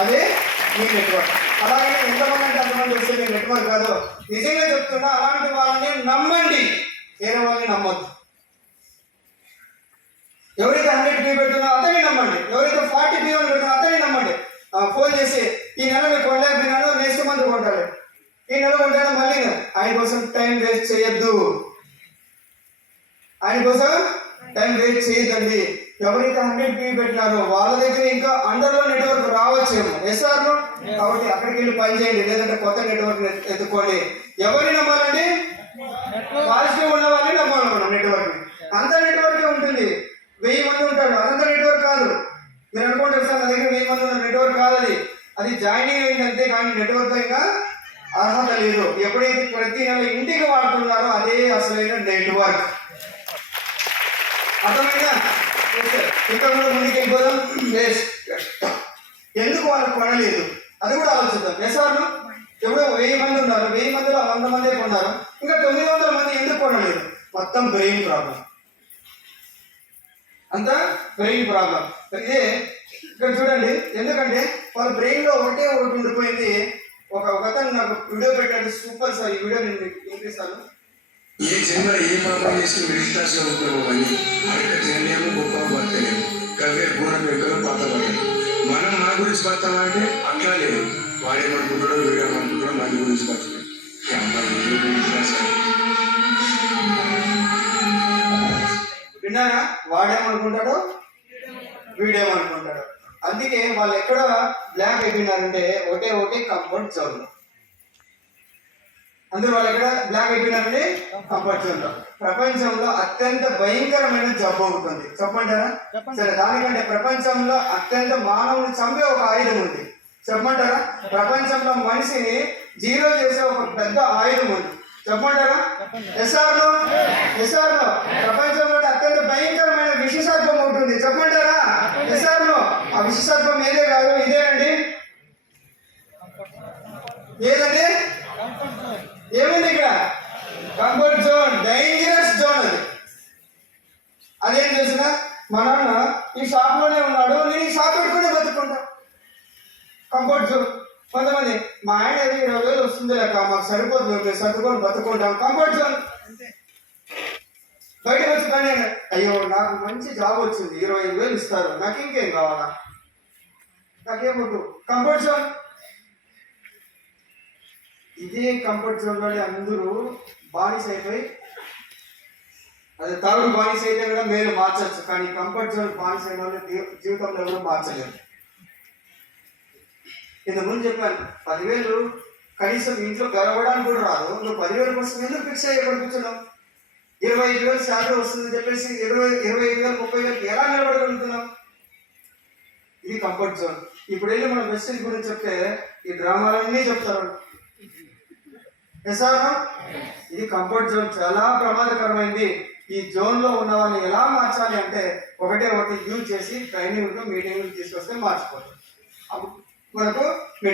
అదే మీ నెట్వర్క్. అలాగే ఎంతమంది అంటే అంతమంది వస్తే మీ నెట్వర్క్ కాదు. నిజంగా చెప్తున్నా, అలాంటి వాళ్ళని నమ్మండి, వేరే వాళ్ళని నమ్మొద్దు. ఎవరైతే 100 PO పెడుతున్నా అతన్ని నమ్మండి, ఎవరైతే 40 PO పెడుతున్నా అతన్ని నమ్మండి. ఫోన్ చేసి ఈ నెల నేను కొనలేకపోయినాను, నెక్స్ట్ మంత్ కొంటాడు, ఈ నెల కొంటాడు, మళ్ళీ ఆయన కోసం టైం వేస్ట్ చేయొద్దు, ఆయన కోసం టైం వేస్ట్ చేయొద్దండి. ఎవరైతే 100 PO పెట్టినారో వాళ్ళ దగ్గర ఇంకా అండర్లో నెట్వర్క్ రావచ్చేమో, ఎస్ఆర్లో. కాబట్టి అక్కడికి వెళ్ళి పని చేయండి, లేదంటే కొత్త నెట్వర్క్ ఎత్తుకోండి. ఎవరిని నమ్మాలండి? పాజిటివ్ ఉన్న వాళ్ళని నమ్మాలి మనం. నెట్వర్క్ అంత నెట్వర్కే ఉంటుంది. 1000 మంది ఉంటారు, అదంతా నెట్వర్క్ కాదు. మీరు అనుకుంటారు సార్ నా దగ్గర 1000 మంది ఉన్న నెట్వర్క్ కాదు, అది జాయినింగ్ అయిందంటే కానీ నెట్వర్క్ ఇంకా అర్హత లేదు. ఎప్పుడైతే ప్రతి నెల ఇంటికి వాడుతున్నారో అదే అసలైన నెట్వర్క్. అర్థమైనా? ఇంకా కూడా ముందుకు వెళ్ళిపోదాం. ఎందుకు వాళ్ళు కొనలేదు అది కూడా ఆలోచిద్దాం. ఎస్ఆర్ను ఎప్పుడో 1000 మంది ఉన్నారు, 1000 మందిలో 100 మందే కొన్నారు, ఇంకా 900 మంది ఎందుకు కొనలేదు? మొత్తం బ్రెయిన్ ప్రాబ్లం, అంతా బ్రెయిన్ ప్రాబ్లం. ఇదే ఇక్కడ చూడండి, ఎందుకంటే వాళ్ళ బ్రెయిన్లో ఒకటి ఉండిపోయింది. ఒక అతను నాకు వీడియో పెట్టాడు, సూపర్ సార్. ఈ వీడియో నేను వినిపిస్తాను. ఏ జన్మ ఏ పాపం చేసి విశ్వాస అని అడిగిన జన్యము గొప్ప పడతలేదు, కవే పూర్ణ ఎక్కడో పాత పడ్డాడు. మనం మన గురించి పడతామంటే అట్లా లేదు, వాడేమనుకుంటాడో వీడేమనుకుంటాడో మన గురించి పడతలేదు. విన్నారా? వాడేమనుకుంటాడో వీడేమనుకుంటాడు. అందుకే వాళ్ళు ఎక్కడ బ్లాక్ అయిపోయినారంటే ఒకటే కంఫర్ట్ జోన్. అందరూ వాళ్ళు ఎక్కడ బ్లాక్ అయిపోయినారంటే కంఫర్ట్ జోన్ లో. ప్రపంచంలో అత్యంత భయంకరమైన జబ్బు ఉంటుంది, చెప్పమంటారా? సరే, దానికంటే ప్రపంచంలో అత్యంత మానవుని చంపే ఒక ఆయుధం ఉంది, చెప్పమంటారా? ప్రపంచంలో మనిషిని జీరో చేసే ఒక పెద్ద ఆయుధం ఉంది, చెప్పమంటారా? ఎస్ఆర్లో ప్రపంచంలో అత్యంత భయంకరమైన విషసర్పం ఉంటుంది, చెప్పమంటారా? ఎస్ఆర్లో ఆ విషసర్పం ఏదే కాదు, ఇదేనండి. ఏదండి? ఏముంది ఇక్కడ? Comfort zone, dangerous zone. అదేం చేసిన మా నాన్న ఈ షాప్ లోనే ఉన్నాడు, నేను ఈ షాప్ పెట్టుకునే బతుకుంటా. Comfort zone. కొంతమంది మా ఆయన 20,000 వస్తుంది లేక మాకు సరిపోతుంది, సర్దుకొని బతుకుంటాం. Comfort zone. బయటకు వచ్చి పని, అయ్యో నాకు మంచి జాబ్ వచ్చింది, 25,000 ఇస్తారు, నాకు ఇంకేం కావాలా, నాకేమొద్దు. Comfort zone. ఇదే కంఫర్ట్ జోన్ లోనే అందరూ బానిస అయిపోయి, అదే తాగుడు బానిస అయితే కూడా మేలు మార్చచ్చు, కానీ కంఫర్ట్ జోన్ బానిస అయిన వాళ్ళు జీవితంలో ఎవరు మార్చలేరు. ఇంతకుముందు చెప్పాను, 10,000 కనీసం ఇంట్లో గడవడానికి కూడా రాదు, నువ్వు 10,000 కోసం ఎందుకు ఫిక్స్ అయ్యి ఎక్కడ కూర్చున్నావు? 25,000 శాలరీ వస్తుందని చెప్పేసి 25,000 30,000 ఎలా నిలబడగలుగుతున్నావు? ఇది కంఫర్ట్ జోన్. ఇప్పుడు వెళ్ళి మన వెస్టేజ్ గురించి చెప్తే ఈ డ్రామాలన్నీ చెప్తారు. సార్, ఇది కంఫర్ట్ జోన్ చాలా ప్రమాదకరమైంది. ఈ జోన్ లో ఉన్న వాళ్ళని ఎలా మార్చాలి అంటే ఒకటి యూజ్ చేసి ట్రైనింగ్ మీటింగ్ తీసుకొస్తే మార్చిపోతారు. మనకు